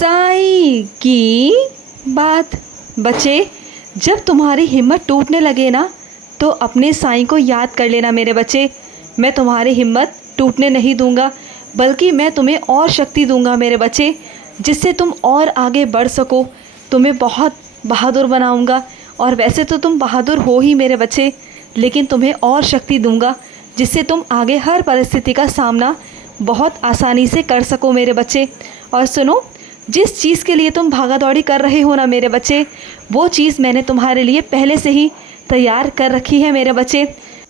साईं की बात। बच्चे, जब तुम्हारी हिम्मत टूटने लगे ना तो अपने साईं को याद कर लेना मेरे बच्चे। मैं तुम्हारी हिम्मत टूटने नहीं दूंगा, बल्कि मैं तुम्हें और शक्ति दूंगा मेरे बच्चे, जिससे तुम और आगे बढ़ सको। तुम्हें बहुत बहादुर बनाऊंगा। और वैसे तो तुम बहादुर हो ही मेरे बच्चे, लेकिन तुम्हें और शक्ति दूंगा जिससे तुम आगे हर परिस्थिति का सामना बहुत आसानी से कर सको मेरे बच्चे। और सुनो, जिस चीज़ के लिए तुम भागा दौड़ी कर रहे हो ना मेरे बच्चे, वो चीज़ मैंने तुम्हारे लिए पहले से ही तैयार कर रखी है मेरे बच्चे।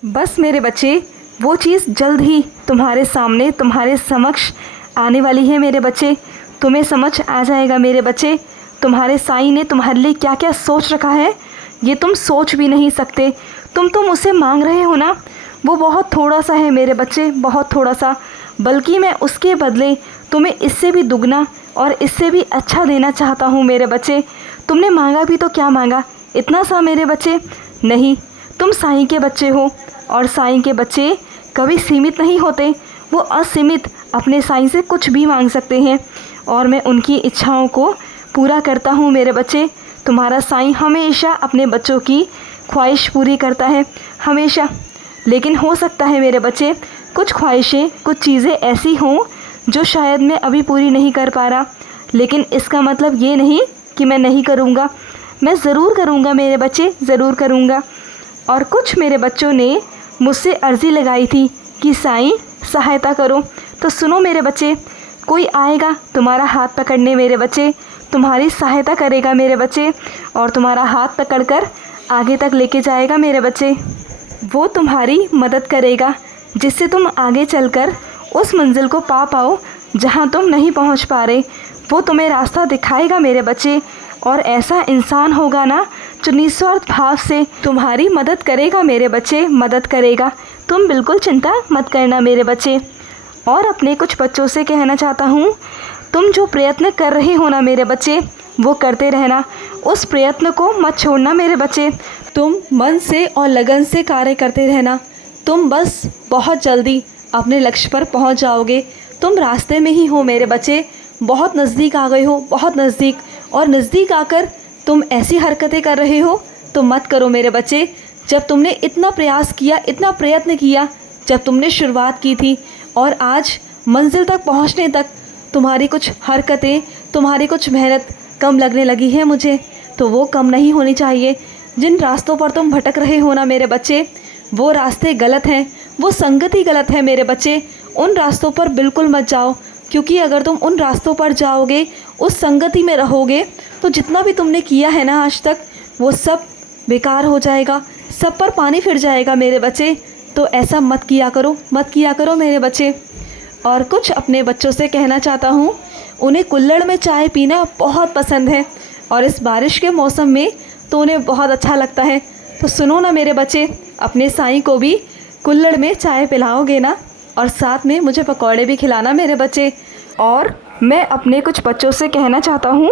बस मेरे बच्चे, वो चीज़ जल्द ही तुम्हारे सामने, तुम्हारे समक्ष आने वाली है मेरे बच्चे। तुम्हें समझ आ जाएगा मेरे बच्चे, तुम्हारे साईं ने तुम्हारे लिए क्या क्या सोच रखा है, ये तुम सोच भी नहीं सकते। तुम उसे मांग रहे हो ना, वो बहुत थोड़ा सा है मेरे बच्चे, बहुत थोड़ा सा। बल्कि मैं उसके बदले तुम्हें इससे भी दुगना और इससे भी अच्छा देना चाहता हूँ मेरे बच्चे। तुमने मांगा भी तो क्या मांगा, इतना सा मेरे बच्चे? नहीं, तुम साईं के बच्चे हो, और साईं के बच्चे कभी सीमित नहीं होते। वो असीमित अपने साईं से कुछ भी मांग सकते हैं, और मैं उनकी इच्छाओं को पूरा करता हूँ मेरे बच्चे। तुम्हारा साईं हमेशा अपने बच्चों की ख्वाहिश पूरी करता है, हमेशा। लेकिन हो सकता है मेरे बच्चे, कुछ ख्वाहिशें, कुछ चीज़ें ऐसी हों जो शायद मैं अभी पूरी नहीं कर पा रहा, लेकिन इसका मतलब ये नहीं कि मैं नहीं करूँगा। मैं ज़रूर करूँगा मेरे बच्चे, ज़रूर करूँगा। और कुछ मेरे बच्चों ने मुझसे अर्ज़ी लगाई थी कि साईं सहायता करो। तो सुनो मेरे बच्चे, कोई आएगा तुम्हारा हाथ पकड़ने मेरे बच्चे, तुम्हारी सहायता करेगा मेरे बच्चे, और तुम्हारा हाथ पकड़कर आगे तक लेके जाएगा मेरे बच्चे। वो तुम्हारी मदद करेगा, जिससे तुम आगे चलकर उस मंजिल को पा पाओ जहाँ तुम नहीं पहुँच पा रहे। वो तुम्हें रास्ता दिखाएगा मेरे बच्चे, और ऐसा इंसान होगा ना जो निस्वार्थ भाव से तुम्हारी मदद करेगा मेरे बच्चे, मदद करेगा। तुम बिल्कुल चिंता मत करना मेरे बच्चे। और अपने कुछ बच्चों से कहना चाहता हूँ, तुम जो प्रयत्न कर रहे हो ना मेरे बच्चे, वो करते रहना, उस प्रयत्न को मत छोड़ना मेरे बच्चे। तुम मन से और लगन से कार्य करते रहना। तुम बस बहुत जल्दी अपने लक्ष्य पर पहुंच जाओगे। तुम रास्ते में ही हो मेरे बच्चे, बहुत नज़दीक आ गए हो, बहुत नज़दीक। और नज़दीक आकर तुम ऐसी हरकतें कर रहे हो तो मत करो मेरे बच्चे। जब तुमने इतना प्रयास किया, इतना प्रयत्न किया, जब तुमने शुरुआत की थी, और आज मंजिल तक पहुंचने तक तुम्हारी कुछ हरकतें, तुम्हारी कुछ मेहनत कम लगने लगी है मुझे, तो वो कम नहीं होनी चाहिए। जिन रास्तों पर तुम भटक रहे हो ना मेरे बच्चे, वो रास्ते गलत हैं, वो संगति गलत है मेरे बच्चे। उन रास्तों पर बिल्कुल मत जाओ, क्योंकि अगर तुम उन रास्तों पर जाओगे, उस संगति में रहोगे, तो जितना भी तुमने किया है ना आज तक, वो सब बेकार हो जाएगा, सब पर पानी फिर जाएगा मेरे बच्चे। तो ऐसा मत किया करो, मत किया करो मेरे बच्चे। और कुछ अपने बच्चों से कहना चाहता हूँ, उन्हें कुल्हड़ में चाय पीना बहुत पसंद है, और इस बारिश के मौसम में तो उन्हें बहुत अच्छा लगता है। तो सुनो ना मेरे बच्चे, अपने साईं को भी कुल्हड़ में चाय पिलाओगे ना, और साथ में मुझे पकौड़े भी खिलाना मेरे बच्चे। और मैं अपने कुछ बच्चों से कहना चाहता हूँ,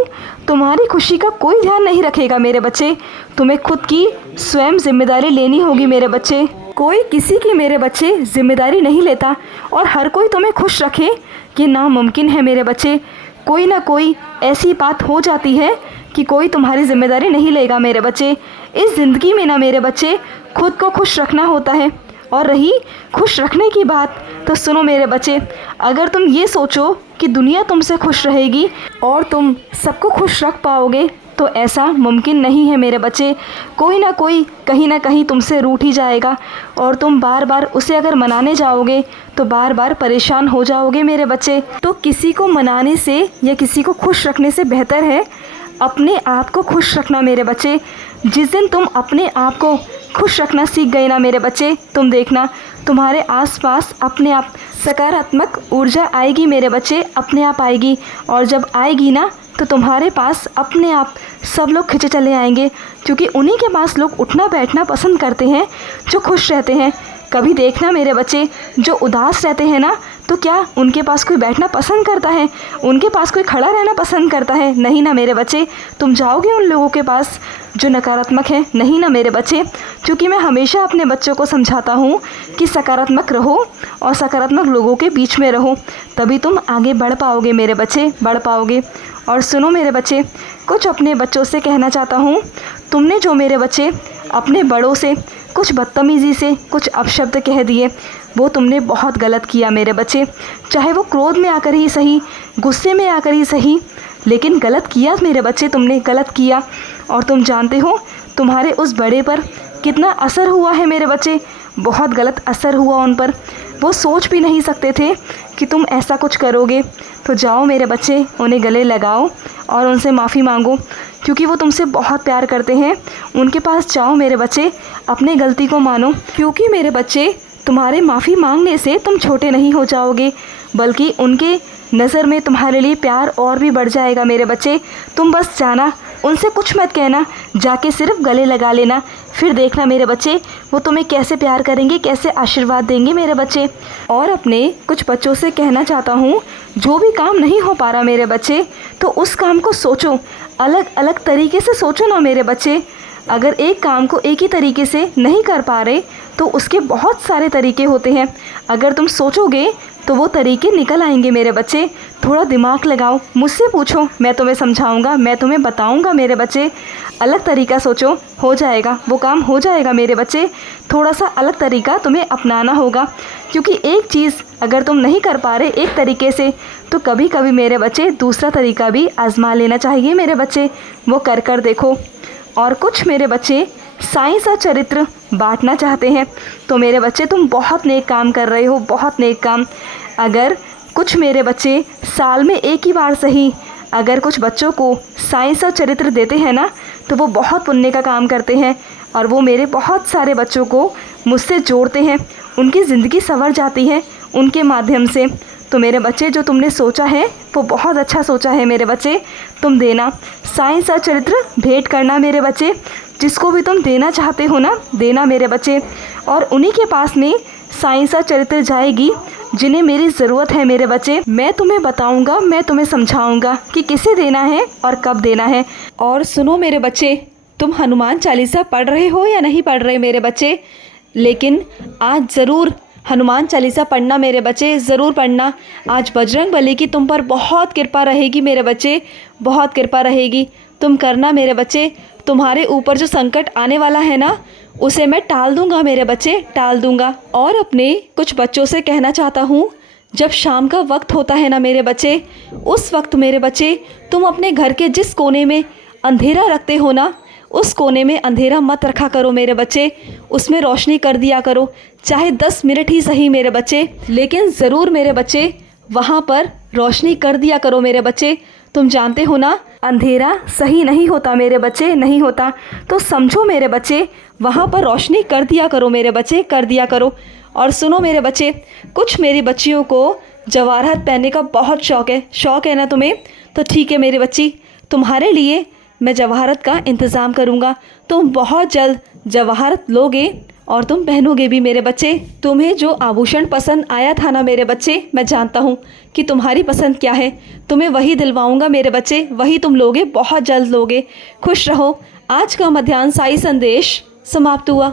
तुम्हारी खुशी का कोई ध्यान नहीं रखेगा मेरे बच्चे। तुम्हें खुद की स्वयं जिम्मेदारी लेनी होगी मेरे बच्चे। कोई किसी की मेरे बच्चे जिम्मेदारी नहीं लेता, और हर कोई तुम्हें खुश रखे कि नामुमकिन है मेरे बच्चे। कोई ना कोई ऐसी बात हो जाती है कि कोई तुम्हारी जिम्मेदारी नहीं लेगा मेरे बच्चे। इस ज़िंदगी में ना मेरे बच्चे, खुद को खुश रखना होता है। और रही खुश रखने की बात, तो सुनो मेरे बच्चे, अगर तुम ये सोचो कि दुनिया तुमसे खुश रहेगी और तुम सबको खुश रख पाओगे, तो ऐसा मुमकिन नहीं है मेरे बच्चे। कोई ना कोई कहीं ना कहीं तुमसे रूठ ही जाएगा, और तुम बार बार उसे अगर मनाने जाओगे तो बार बार परेशान हो जाओगे मेरे बच्चे। तो किसी को मनाने से या किसी को खुश रखने से बेहतर है अपने आप को खुश रखना मेरे बच्चे। जिस दिन तुम अपने आप को खुश रखना सीख गए ना मेरे बच्चे, तुम देखना तुम्हारे आसपास अपने आप सकारात्मक ऊर्जा आएगी मेरे बच्चे, अपने आप आएगी। और जब आएगी ना, तो तुम्हारे पास अपने आप सब लोग खिंचे चले आएंगे, क्योंकि उन्हीं के पास लोग उठना बैठना पसंद करते हैं जो खुश रहते हैं। कभी देखना मेरे बच्चे, जो उदास रहते हैं ना, तो क्या उनके पास कोई बैठना पसंद करता है, उनके पास कोई खड़ा रहना पसंद करता है? नहीं ना मेरे बच्चे, तुम जाओगे उन लोगों के पास जो नकारात्मक है? नहीं ना मेरे बच्चे, क्योंकि मैं हमेशा अपने बच्चों को समझाता हूँ कि सकारात्मक रहो और सकारात्मक लोगों के बीच में रहो, तभी तुम आगे बढ़ पाओगे मेरे बच्चे, बढ़ पाओगे। और सुनो मेरे बच्चे, कुछ अपने बच्चों से कहना चाहता हूँ। तुमने जो मेरे बच्चे अपने बड़ों से कुछ बदतमीज़ी से कुछ अपशब्द कह दिए, वो तुमने बहुत गलत किया मेरे बच्चे। चाहे वो क्रोध में आकर ही सही, गुस्से में आकर ही सही, लेकिन गलत किया मेरे बच्चे, तुमने गलत किया। और तुम जानते हो तुम्हारे उस बड़े पर कितना असर हुआ है मेरे बच्चे, बहुत गलत असर हुआ उन पर। वो सोच भी नहीं सकते थे कि तुम ऐसा कुछ करोगे। तो जाओ मेरे बच्चे, उन्हें गले लगाओ और उनसे माफ़ी मांगो, क्योंकि वो तुमसे बहुत प्यार करते हैं। उनके पास जाओ मेरे बच्चे, अपनी गलती को मानो, क्योंकि मेरे बच्चे तुम्हारे माफ़ी मांगने से तुम छोटे नहीं हो जाओगे, बल्कि उनके नज़र में तुम्हारे लिए प्यार और भी बढ़ जाएगा मेरे बच्चे। तुम बस जाना, उनसे कुछ मत कहना, जाके सिर्फ गले लगा लेना, फिर देखना मेरे बच्चे वो तुम्हें कैसे प्यार करेंगे, कैसे आशीर्वाद देंगे मेरे बच्चे। और अपने कुछ बच्चों से कहना चाहता हूँ, जो भी काम नहीं हो पा रहा मेरे बच्चे, तो उस काम को सोचो, अलग अलग तरीके से सोचो ना मेरे बच्चे। अगर एक काम को एक ही तरीके से नहीं कर पा रहे तो उसके बहुत सारे तरीके होते हैं। अगर तुम सोचोगे तो वो तरीके निकल आएंगे मेरे बच्चे। थोड़ा दिमाग लगाओ, मुझसे पूछो, मैं तुम्हें समझाऊंगा, मैं तुम्हें बताऊंगा मेरे बच्चे। अलग तरीका सोचो, हो जाएगा, वो काम हो जाएगा मेरे बच्चे। थोड़ा सा अलग तरीका तुम्हें अपनाना होगा, क्योंकि एक चीज़ अगर तुम नहीं कर पा रहे एक तरीके से, तो कभी कभी मेरे बच्चे दूसरा तरीका भी आजमा लेना चाहिए मेरे बच्चे। वो कर देखो। और कुछ मेरे बच्चे साइंस और चरित्र बांटना चाहते हैं। तो मेरे बच्चे तुम बहुत नेक काम कर रहे हो, बहुत नेक काम। अगर कुछ मेरे बच्चे साल में एक ही बार सही अगर कुछ बच्चों को साइंस और चरित्र देते हैं ना, तो वो बहुत पुण्य का काम करते हैं। और वो मेरे बहुत सारे बच्चों को मुझसे जोड़ते हैं, उनकी ज़िंदगी संवर जाती है उनके माध्यम से। तो मेरे बच्चे जो तुमने सोचा है वो बहुत अच्छा सोचा है मेरे बच्चे। तुम देना साइंस और चरित्र भेंट करना मेरे बच्चे, जिसको भी तुम देना चाहते हो ना, देना मेरे बच्चे। और उन्हीं के पास में साइंस और चरित्र जाएगी जिन्हें मेरी ज़रूरत है मेरे बच्चे। मैं तुम्हें बताऊंगा, मैं तुम्हें समझाऊंगा कि किसे देना है और कब देना है। और सुनो मेरे बच्चे, तुम हनुमान चालीसा पढ़ रहे हो या नहीं पढ़ रहे मेरे बच्चे, लेकिन आज ज़रूर हनुमान चालीसा पढ़ना मेरे बच्चे, ज़रूर पढ़ना। आज बजरंग बली की तुम पर बहुत कृपा रहेगी मेरे बच्चे, बहुत कृपा रहेगी। तुम करना मेरे बच्चे, तुम्हारे ऊपर जो संकट आने वाला है ना, उसे मैं टाल दूंगा मेरे बच्चे, टाल दूंगा। और अपने कुछ बच्चों से कहना चाहता हूँ, जब शाम का वक्त होता है ना मेरे बच्चे, उस वक्त मेरे बच्चे तुम अपने घर के जिस कोने में अंधेरा रखते हो ना, उस कोने में अंधेरा मत रखा करो मेरे बच्चे, उसमें रोशनी कर दिया करो, चाहे 10 मिनट ही सही मेरे बच्चे, लेकिन ज़रूर मेरे बच्चे वहाँ पर रोशनी कर दिया करो मेरे बच्चे। तुम जानते हो ना, अंधेरा सही नहीं होता मेरे बच्चे, नहीं होता। तो समझो मेरे बच्चे, वहाँ पर रोशनी कर दिया करो मेरे बच्चे, कर दिया करो। और सुनो मेरे बच्चे, कुछ मेरी बच्चियों को जवाहरात पहनने का बहुत शौक़ है ना तुम्हें, तो ठीक है मेरी बच्ची, तुम्हारे लिए मैं जवाहरात का इंतज़ाम करूँगा। तुम बहुत जल्द जवाहरात लोगे और तुम पहनोगे भी मेरे बच्चे। तुम्हें जो आभूषण पसंद आया था ना मेरे बच्चे, मैं जानता हूँ कि तुम्हारी पसंद क्या है, तुम्हें वही दिलवाऊँगा मेरे बच्चे, वही तुम लोगे, बहुत जल्द लोगे। खुश रहो। आज का मध्याह्न साई संदेश समाप्त हुआ।